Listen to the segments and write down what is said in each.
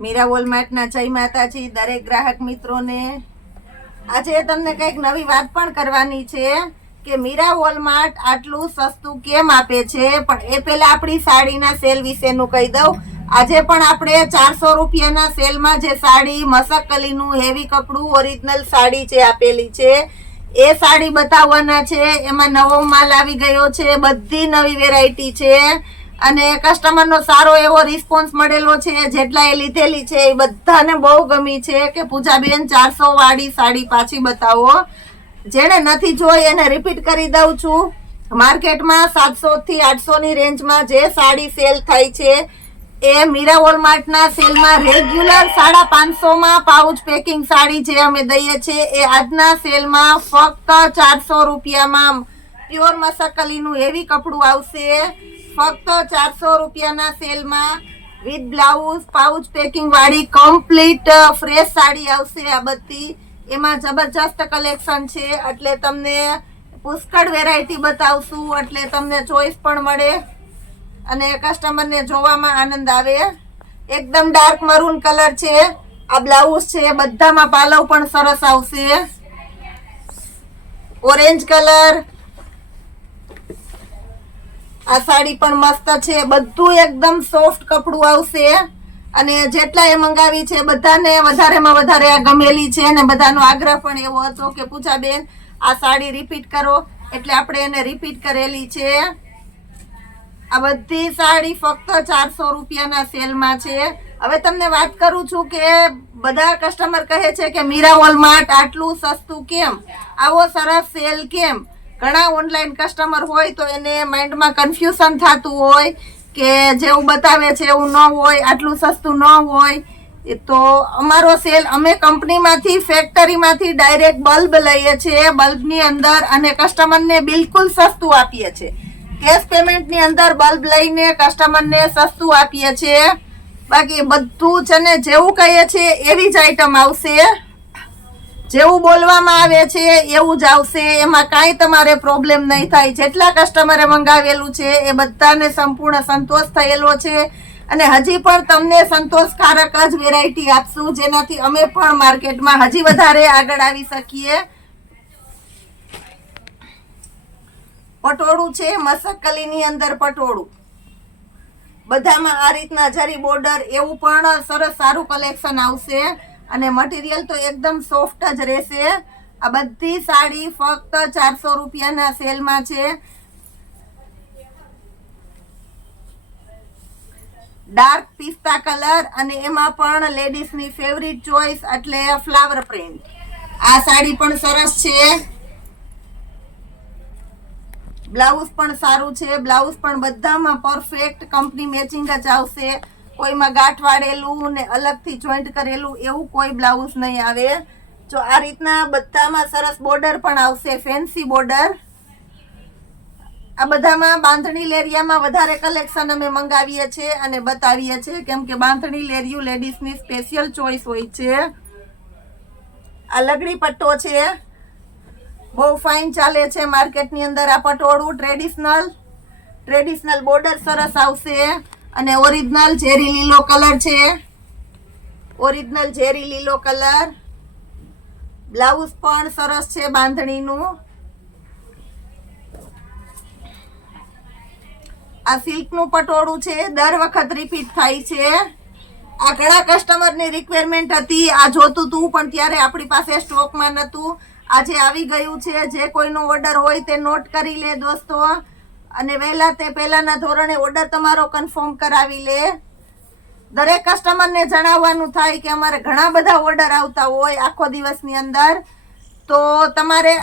મીરા વોલમાર્ટના જય માતાજી દરેક ગ્રાહક મિત્રોને। આજે તમને કંઈક નવી વાત પણ કરવાની છે કે મીરા વોલમાર્ટ આટલું સસ્તું કેમ આપે છે, પણ એ પહેલા આપણી સાડીના સેલ વિશેનું કહી દઉં। આજે પણ આપણે 400 રૂપિયાના સેલમાં જે સાડી મસકલીનું હેવી કપડું ઓરિજિનલ સાડી જે આપેલી છે એ સાડી બતાવવાના છે। એમાં નવો માલ આવી ગયો છે, બધી નવી વેરાયટી છે અને કસ્ટમરનો સારો એવો રિસ્પોન્સ મળેલો છે। જેટલા એ લીધેલી છે એ બધાને બહુ ગમી છે કે પૂજાબેન 400 વાળી સાડી પાછી બતાવો। જેને નથી જોઈ એને રિપીટ કરી દઉં છું। માર્કેટમાં 700 થી 800 ની રેન્જમાં જે સાડી સેલ થાય છે એ મીરા વોલમાર્ટના સેલમાં રેગ્યુલર 550 માં પાઉચ પેકિંગ સાડી જે અમે દઈએ છીએ એ આજના સેલમાં ફક્ત 400 રૂપિયામાં પ્યોર મસકલીનું હેવી કપડું આવશે। ફક્ત 400 રૂપિયાના સેલમાં વિથ બ્લાઉઝ પાઉચ પેકિંગ વાળી કમ્પ્લીટ ફ્રેશ સાડી આવશે। આ બધી એમાં જબરજસ્ત કલેક્શન છે, એટલે તમને પુષ્કળ વેરાયટી બતાવશું, એટલે તમને ચોઈસ પણ મળે અને કસ્ટમરને જોવામાં આનંદ આવે। એકદમ ડાર્ક મરૂન કલર છે, આ બ્લાઉઝ છે, બધામાં પાલવ પણ સરસ આવશે। ઓરેન્જ કલર, આ સાડી પણ મસ્ત છે, બધું એકદમ સોફ્ટ કપડું આવશે અને જેટલા એ મંગાવી છે બધાને વધારેમાં વધારે આ ગમેલી છે અને બધાનો આગ્રહ પણ એવો હતો કે પૂજાબેન આ સાડી રિપીટ કરો, એટલે આપણે એને રિપીટ કરેલી છે। આ બધી સાડી ફક્ત 400 રૂપિયાના સેલમાં છે। હવે તમને વાત કરું છું કે બધા કસ્ટમર કહે છે કે મીરા વોલમાર્ટ આટલું સસ્તું કેમ, આવો સરસ સેલ કેમ। ઘણા ઓનલાઈન કસ્ટમર હોય તો એને માઇન્ડમાં કન્ફ્યુઝન થતું હોય કે જેવું બતાવે છે એવું ન હોય, આટલું સસ્તું ન હોય। તો અમારો સેલ અમે કંપનીમાંથી ફેક્ટરીમાંથી ડાયરેક્ટ બલ્બ લઈએ છીએ બલ્બની અંદર અને કસ્ટમરને બિલકુલ સસ્તું આપીએ છીએ। કેશ પેમેન્ટની અંદર બલ્બ લઈને કસ્ટમરને સસ્તું આપીએ છીએ। બાકી બધું છે ને જેવું કહીએ છીએ એવી જ આઈટમ આવશે, જેવું બોલવામાં આવે છે એવું જ આવશે, એમાં કાંઈ તમારે પ્રોબ્લેમ નહીં થાય। જેટલા કસ્ટમરે મંગાવેલું છે એ બધાને સંપૂર્ણ સંતોષ થયેલો છે અને હજી પણ તમને સંતોષકારક જ વેરાયટી આપશું, જેનાથી અમે પણ માર્કેટમાં હજી વધારે આગળ આવી શકીએ। પટોળું છે, મસકલીની અંદર પટોળું, બધામાં આ રીતના જરી બોર્ડર એવું પણ સરસ સારું કલેક્શન આવશે અને મટીરિયલ તો એકદમ સોફ્ટ જ રહેશે। આ બધી સાડી ફક્ત 400 રૂપિયાના સેલમાં છે। ડાર્ક પિસ્તા કલર અને એમાં પણ લેડીઝની ફેવરિટ ચોઈસ એટલે ફ્લાવર પ્રિન્ટ। આ સાડી પણ સરસ છે, બ્લાઉઝ પણ સારું છે, બ્લાઉઝ પણ બધામાં પરફેક્ટ કંપની મેચિંગ જ આવશે। કોઈમાં ગાંઠ વાળેલું ને અલગથી જોઈન્ટ કરેલું એવું કોઈ બ્લાઉઝ નહીં આવે। જો આ રીતના બધામાં સરસ બોર્ડર પણ આવશે, ફેન્સી બોર્ડર। આ બધામાં બાંધણી લેરિયામાં વધારે કલેક્શન અમે મંગાવીએ છીએ અને બતાવીએ છીએ, કેમ કે બાંધણી લેરિયું લેડીઝની સ્પેશિયલ ચોઈસ હોય છે। આ લગડી પટ્ટો છે, બહુ ફાઇન ચાલે છે માર્કેટની અંદર। આ પટોળું ટ્રેડિશનલ બોર્ડર સરસ આવશે અને ઓરિજિનલ ઝેરી લીલો કલર છે, ઓરિજિનલ ઝેરી લીલો કલર। બ્લાઉઝ પણ સરસ છે બાંધણીનું। આ સિલ્કનું પટોળું છે, દર વખત રિપીટ થાય છે। આ ઘણા કસ્ટમરની રિક્વાયરમેન્ટ હતી, આ જોતું તું પણ ત્યારે આપણી પાસે સ્ટોકમાં નહોતું, આજે આવી ગયું છે। જે કોઈનો ઓર્ડર હોય તે નોટ કરી લે દોસ્તો અને વહેલા તે પહેલાના ધોરણે ઓર્ડર તમારો કન્ફર્મ કરાવી લે। દરેક કસ્ટમરને જણાવવાનું થાય કે અમારે ઘણા બધા ઓર્ડર આવતા હોય આખો દિવસની અંદર, તો તમારે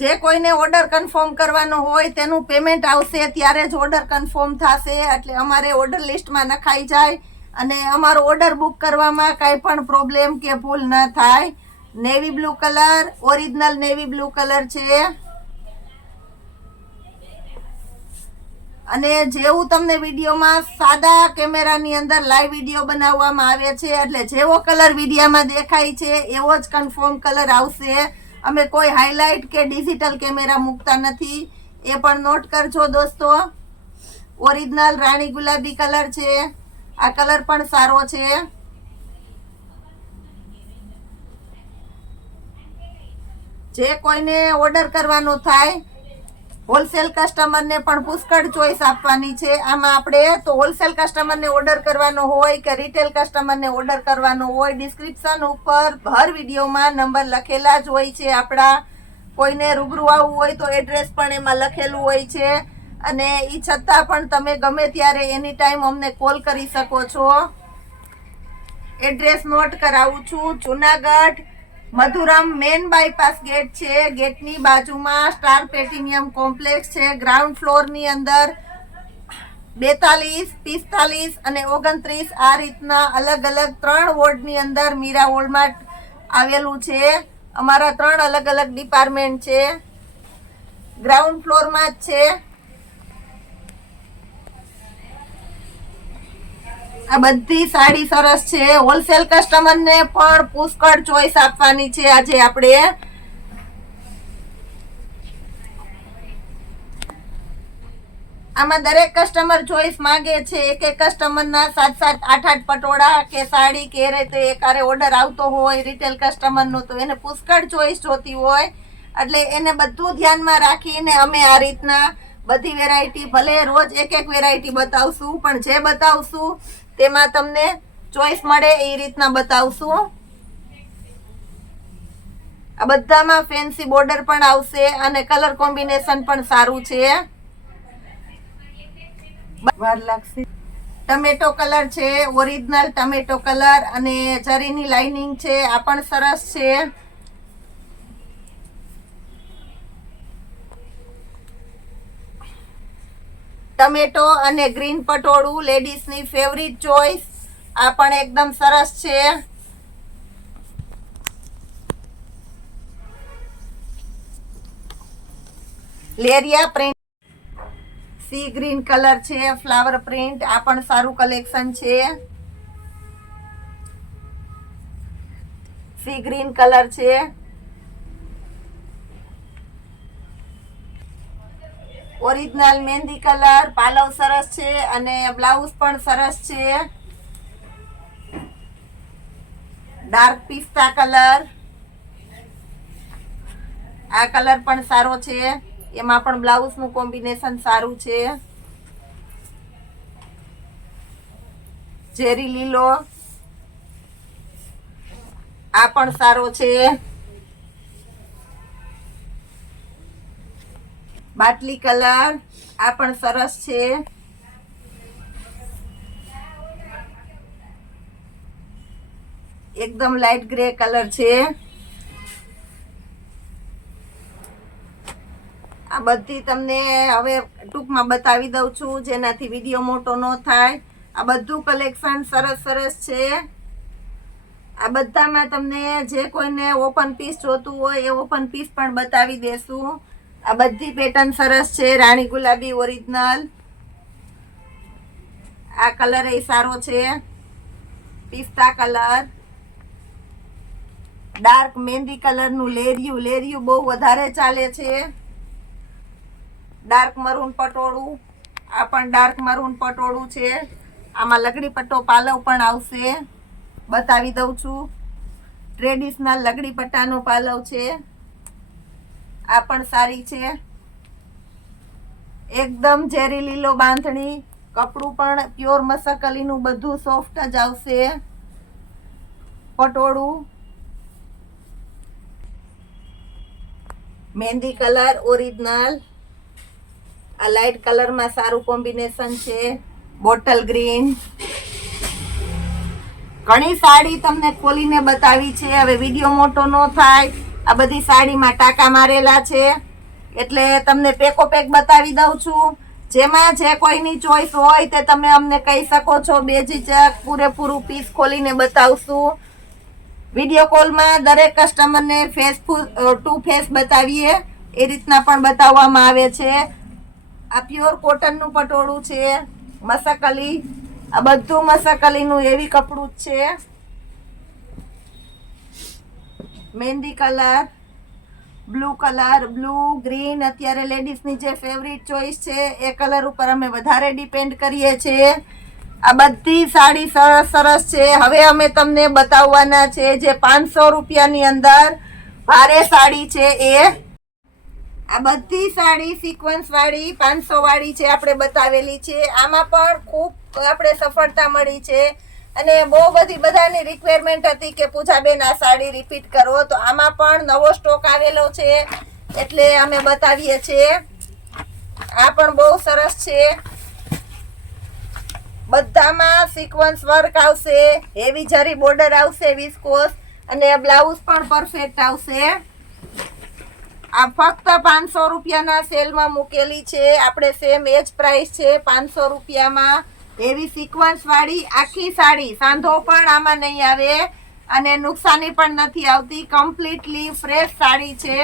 જે કોઈને ઓર્ડર કન્ફર્મ કરવાનો હોય તેનું પેમેન્ટ આવશે ત્યારે જ ઓર્ડર કન્ફર્મ થશે, એટલે અમારે ઓર્ડર લિસ્ટમાં નખાઈ જાય અને અમારો ઓર્ડર બુક કરવામાં કાંઈ પણ પ્રોબ્લેમ કે ભૂલ ન થાય। Navy blue colour, original navy blue colour છે અને જેવું તમને વિડીયોમાં સાદા કેમેરાની અંદર લાઈવ વિડીયો બનાવવામાં આવે છે, એટલે જેવો કલર વિડીયામાં દેખાય છે એવો જ કન્ફર્મ કલર આવશે। અમે કોઈ હાઇલાઇટ કે ડિજિટલ કેમેરા મૂકતા નથી, એ પણ નોટ કરજો દોસ્તો। ઓરિજિનલ રાણી ગુલાબી કલર છે. આ કલર પણ સારો છે. જે કોઈને ઓર્ડર કરવાનો થાય, હોલસેલ કસ્ટમરને પણ પુષ્કળ ચોઈસ આપવાની છે. આમાં આપણે તો હોલસેલ કસ્ટમરને ઓર્ડર કરવાનો હોય કે રિટેલ કસ્ટમરને ઓર્ડર કરવાનો હોય, ડિસ્ક્રિપ્શન ઉપર હર વિડીયોમાં નંબર લખેલા જ હોય છે આપણા. કોઈને રૂબરૂ આવવું હોય તો એડ્રેસ પણ એમાં લખેલું હોય છે. અને એ છતાં પણ તમે ગમે ત્યારે એની ટાઈમ અમને કોલ કરી શકો છો. એડ્રેસ નોટ કરાવું છું. Junagadh Madhuram main bypass gate છે. ગેટની બાજુમાં સ્ટાર પ્લેટિનિયમ કોમ્પ્લેક્સ છે. ગ્રાઉન્ડ ફ્લોરની અંદર 42, 45 અને 29 આ રીતના અલગ અલગ 3 વોર્ડની અંદર મીરા વોલમાર્ટ આવેલું છે. અમારા 3 અલગ અલગ ડિપાર્ટમેન્ટ છે. ગ્રાઉન્ડ ફ્લોરમાં જ છે. આ બધી સાડી સરસ છે. હોલસેલ કસ્ટમરને પણ પુષ્કળ ચોઈસ આપવાની છે આજે આપણે. આમાં દરેક કસ્ટમર ચોઈસ માંગે છે. એક એક કસ્ટમરના 7-7, 8-8 પટોળા કે સાડી કે તો એકારે ઓર્ડર આવતો હોય રિટેલ કસ્ટમરનો, તો એને પુષ્કળ ચોઈસ જોતી હોય. એટલે એને બધું ધ્યાનમાં રાખીને અમે આ રીતના બધી વેરાયટી, ભલે રોજ એક એક વેરાયટી બતાવશું, પણ જે બતાવશું તેમાં તમને ચોઈસ મળે એ રીતના બતાવશું. આ બધામાં ફેન્સી બોર્ડર પણ આવશે અને કલર કોમ્બિનેશન પણ સારું છે. વાર લાગશે. ટમેટો કલર છે, ઓરિજિનલ ટમેટો કલર અને જરીની લાઇનિંગ છે. આ પણ સરસ છે. ટમેટો અને ગ્રીન પટોળું લેડીઝની ફેવરિટ ચોઈસ. આ પણ એકદમ સરસ છે. લેરિયા પ્રિન્ટ, સી ગ્રીન કલર છે, ફ્લાવર પ્રિન્ટ. આ પણ સારું કલેક્શન છે. સી ગ્રીન કલર છે. ઓરિજિનલ મહેંદી કલર. પાલવ સરસ છે અને બ્લાઉઝ પણ સરસ છે. ડાર્ક પિસ્તા કલર. આ કલર પણ સારો છે. એમાં પણ બ્લાઉઝનું કોમ્બિનેશન સારું છે. ઝેરી લીલો. આ પણ સારો છે. બાટલી કલર. આ પણ સરસ છે. એકદમ લાઇટ ગ્રે કલર છે. આ બધી તમને હવે ટૂંકમાં બતાવી દઉં છું, જેનાથી વિડીયો મોટો ન થાય. આ બધું કલેક્શન સરસ સરસ છે. આ બધામાં તમને જે કોઈને ઓપન પીસ જોતું હોય એ ઓપન પીસ પણ બતાવી દેશું. આ બધી પેટર્ન સરસ છે. રાણી ગુલાબી ઓરિજિનલ. આ કલર એ સારો છે. પિસ્તા કલર. ડાર્ક મહેંદી કલરનું લેરિયું. લેરિયું બહુ વધારે ચાલે છે. ડાર્ક મરૂન પટોળું. આ પણ ડાર્ક મરૂન પટોળું છે. આમાં લગડી પટ્ટો પાલવ પણ આવશે. બતાવી દઉં છું. ટ્રેડિશનલ લગડી પટ્ટાનો પાલવ છે. આ પણ સારી છે. એકદમ ઝેરી લીલો બાંધણી. કપડું પણ પ્યોર મસકલીનું, બધું સોફ્ટ જ આવશે. પટોળું. મહેંદી કલર ઓરિજિનલ. આ લાઇટ કલરમાં સારું કોમ્બિનેશન છે. Bottle green. ઘણી સાડી તમને ખોલીને બતાવી છે. હવે વિડીયો મોટો ન થાય. આ બધી સાડીમાં ટાંકા મારેલા છે એટલે તમને પેકો પેક બતાવી દઉં છું. જેમાં જે કોઈની ચોઈસ હોય તે તમે અમને કહી શકો છો. બેઝિક પૂરેપૂરું પીસ ખોલીને બતાવશું. વિડીયો કોલમાં દરેક કસ્ટમરને ફેસ ટુ ફેસ બતાવીએ એ રીતના પણ બતાવવામાં આવે છે. આ પ્યોર કોટનનું પટોળું છે. મસકલી. આ બધું મસકલીનું હેવી કપડું જ છે. મહેંદી colour. Blue colour, blue green અત્યારે લેડીઝની જે ફેવરિટ ચોઈસ છે એ કલર ઉપર અમે વધારે ડિપેન્ડ કરીએ છીએ. આ બધી સાડી સરસ સરસ છે. હવે અમે તમને બતાવવાના છે જે 500 રૂપિયાની અંદર ભારે સાડી છે એ. આ બધી સાડી સિક્વન્સ વાળી 500 વાળી છે આપણે બતાવેલી છે. આમાં પણ ખૂબ આપણે સફળતા મળી છે અને બહુ બધી બધાની રિક્વાયરમેન્ટ હતી કે પૂજાબેન આ સાડી રિપીટ કરો, તો આમાં પણ નવો સ્ટોક આવેલો છે એટલે અમે બતાવીએ છીએ. આ પણ બહુ સરસ છે. બધામાં સિક્વન્સ વર્ક આવશે, હેવી જરી બોર્ડર આવશે વિસ્કોસ અને બ્લાઉઝ પણ પરફેક્ટ આવશે. આ ફક્ત 500 રૂપિયાના સેલમાં મૂકેલી છે. આપણે સેમ એ જ પ્રાઇસ છે 500 રૂપિયામાં. એવી સિક્વન્સ વાળી આખી સાડી, સાંધો પણ આમાં નહીં આવે અને નુકસાની પણ નથી આવતી. કમ્પ્લીટલી ફ્રેશ સાડી છે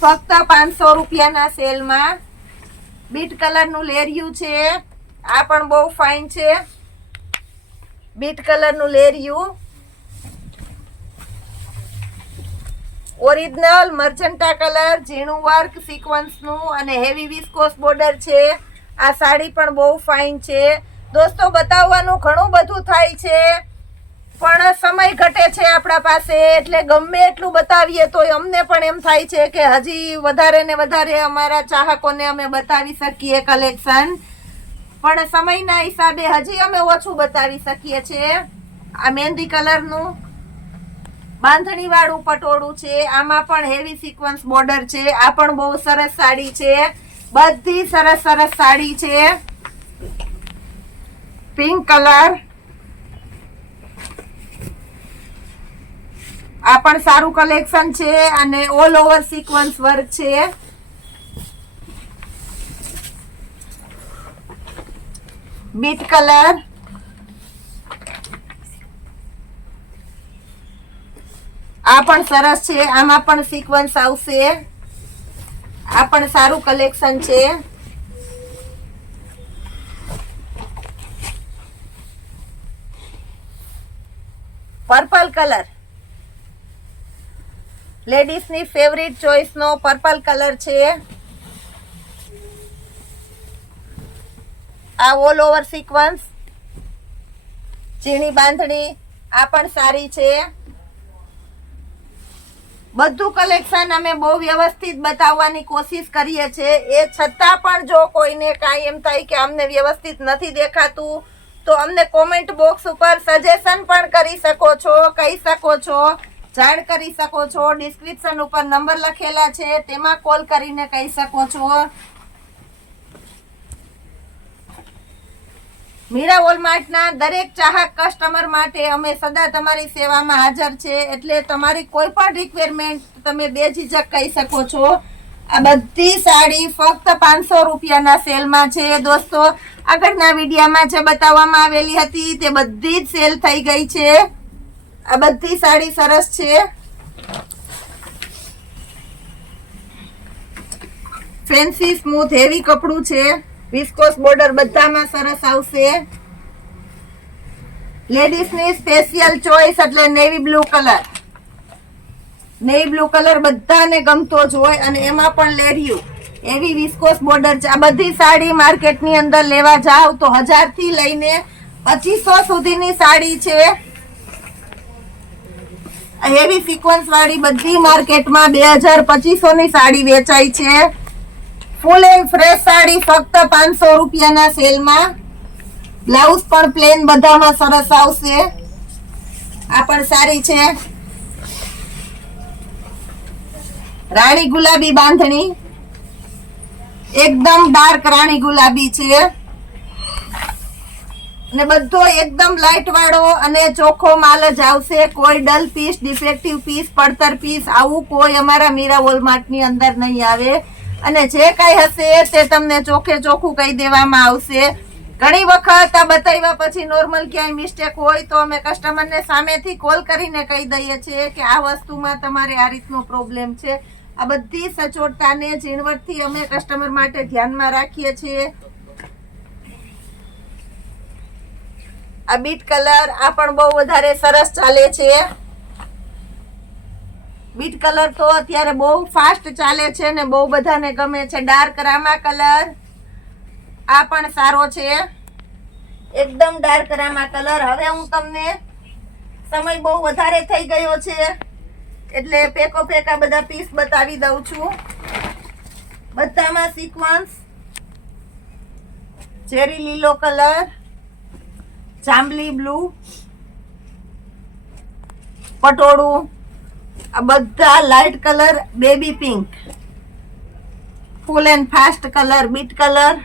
ફક્ત 500 રૂપિયાના સેલમાં. બીટ કલરનું લેરિયું છે. આ પણ બહુ ફાઇન છે. બીટ કલરનું લેરિયું, ઓરિજિનલ મર્ચન્ટા કલર, ઝીણું વર્ક સિક્વન્સનું અને હેવી વિસ્કોસ બોર્ડર છે. આ સાડી પણ બહુ ફાઇન છે. દોસ્તો બતાવવાનું ઘણું બધું થાય છે પણ સમય ઘટે છે આપણા પાસે, એટલે ગમે એટલું બતાવીએ તો અમને પણ એમ થાય છે કે હજી વધારે ને વધારે અમારા ચાહકોને અમે બતાવી શકીએ કલેક્શન, પણ સમયના હિસાબે હજી અમે ઓછું બતાવી શકીએ છીએ. આ મહેંદી કલરનું બાંધણી વાળું પટોળું છે. આમાં પણ હેવી સિક્વન્સ બોર્ડર છે. આ પણ બહુ સરસ સાડી છે. બધી સરસ સરસ સાડી છે. પિંક કલર, આ પણ સારું કલેક્શન છે અને ઓલ ઓવર સિક્વન્સ વર્ક છે. બીટ કલર, આ પણ સરસ છે. આમાં પણ સિક્વન્સ આવશે. આ પણ સારું કલેક્શન છે. પર્પલ કલર, લેડીઝની ફેવરિટ ચોઈસનો પર્પલ કલર છે. આ ઓલ ઓવર સિક્વન્સ, ઝીણી બાંધણી, આ પણ સારી છે. બધું કલેક્શન અમે બહુ વ્યવસ્થિત બતાવવાની કોશિશ કરીએ છીએ. એ છતાં પણ જો કોઈને કાંઈ એમ થાય કે અમને વ્યવસ્થિત નથી દેખાતું તો અમને કોમેન્ટ બોક્સ ઉપર સજેશન પણ કરી શકો છો, કહી શકો છો, જાણ કરી શકો છો. ડિસ્ક્રિપ્શન ઉપર નંબર લખેલા છે તેમાં કોલ કરીને કહી શકો છો. મીરા વોલમાર્ટના દરેક ચાહક કસ્ટમર માટે અમે સદા તમારી સેવામાં હાજર છે, એટલે તમારી કોઈ પણ રિક્વાયરમેન્ટ તમે બેઝિઝક કહી શકો છો. આ બધી સાડી ફક્ત 500 રૂપિયાના સેલમાં છે. દોસ્તો આગળના વિડીયામાં જે બતાવવામાં આવેલી હતી તે બધી જ સેલ થઈ ગઈ છે. આ બધી સાડી સરસ છે. ફેન્સી સ્મૂથ હેવી કપડું છે. વિસ્કોસ બોર્ડર બધામાં સરસ આવશે. લેડીઝની સ્પેશિયલ ચોઈસ એટલે navy blue colour. Navy blue colour બધાને ગમતો જ હોય અને એમાં પણ લેરિયું, એવી વિસ્કોસ બોર્ડર છે. આ બધી સાડી માર્કેટની અંદર લેવા જાવ તો 1000 થી લઈને 2500 સુધીની સાડી છે. હેવી સિક્વન્સ વાળી બધી માર્કેટમાં 2000-2500 ની સાડી વેચાય છે. ફૂલ એન્ડ ફ્રેશ સાડી ફક્ત 500 રૂપિયાના સેલમાં. બ્લાઉઝ પણ પ્લેન બધામાં સરસ આવશે. આ પણ સારી છે. રાણી ગુલાબી બાંધણી, એકદમ ડાર્ક રાણી ગુલાબી છે અને બધો એકદમ લાઇટ વાળો અને ચોખ્ખો માલ જ આવશે. કોઈ ડલ પીસ, ડિફેક્ટિવ પીસ, પડતર પીસ આવું કોઈ અમારા મીરા વોલમાર્ટની અંદર નહીં આવે અને જે કાંઈ હશે તે તમને ચોખ્ખે ચોખ્ખું કહી દેવામાં આવશે. ઘણી વખત આ બતાવ્યા પછી નોર્મલ ક્યાંય મિસ્ટેક હોય તો અમે કસ્ટમરને સામેથી કોલ કરીને કહી દઈએ છીએ કે આ વસ્તુમાં તમારે આ રીતનો પ્રોબ્લેમ છે. આ બધી સચોટતાને ઝીણવટથી અમે કસ્ટમર માટે ધ્યાનમાં રાખીએ છીએ. આ બીટ કલર, આ પણ બહુ વધારે સરસ ચાલે છે. બીટ કલર તો અત્યારે બહુ ફાસ્ટ ચાલે છે ને બહુ બધાને ગમે છે. ડાર્ક રામા કલર આ પણ સારો છે, એકદમ ડાર્ક રામા કલર. હવે હું તમને સમય બહુ વધારે થઈ ગયો છે એટલે પેકો પેકા બધા પીસ બતાવી દઉં છું. બધામાં સિક્વન્સ, ચેરી લીલો કલર, જાંબલી બ્લુ, પટોળું, આ બધા light colour, baby pink, full and fast colour, bit colour,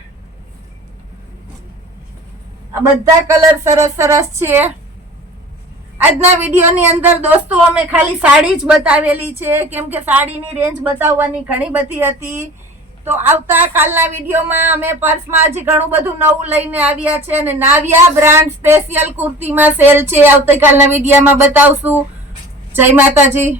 આ બધા કલર સરસ સરસ છે. આજના વિડીયોની અંદર દોસ્તો અમે ખાલી સાડી જ બતાવેલી છે કેમ કે સાડીની રેન્જ બતાવવાની ઘણી બધી હતી. તો આવતા કાલના વિડીયોમાં અમે પર્સમાં હજી ઘણું બધું નવું લઈને આવ્યા છે અને નાવિયા બ્રાન્ડ સ્પેશિયલ કુર્તીમાં સેલ છે, આવતીકાલના વિડીયોમાં બતાવશું. જય માતાજી.